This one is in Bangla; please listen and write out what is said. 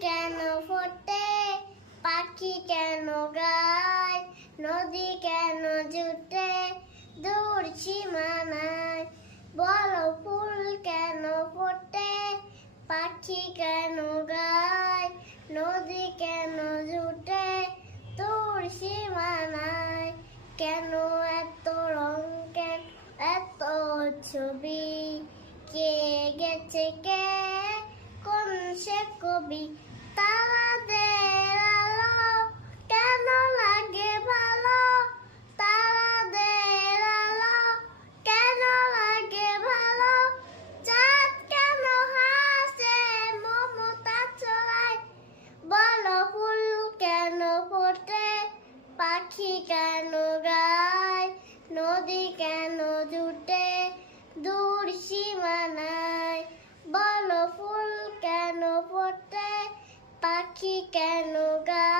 কেন ফোটে, পাখি কেন গায়, নদী কেন জুটে দূর সীমানায়। বলো ফুল কেন ফোটে, পাখি কেন গায়, নদী কেন জুটে দূর সীমানায়। কেন এত রং, কেন এত ছবি, কে গেছে কে, কোন সে কবি। তারাদের আলো কেন লাগে ভালো, তারাদের আলো কেন লাগে ভালো। চাঁদ কেন হাসে মমতা ছড়ায়, বলো ফুল কেন ফোটে, পাখি কেন গায়, নদী কেন জুটে দূর সীমানায়। বলো ফুল কেন ফোটে, পাখি কেন গায়।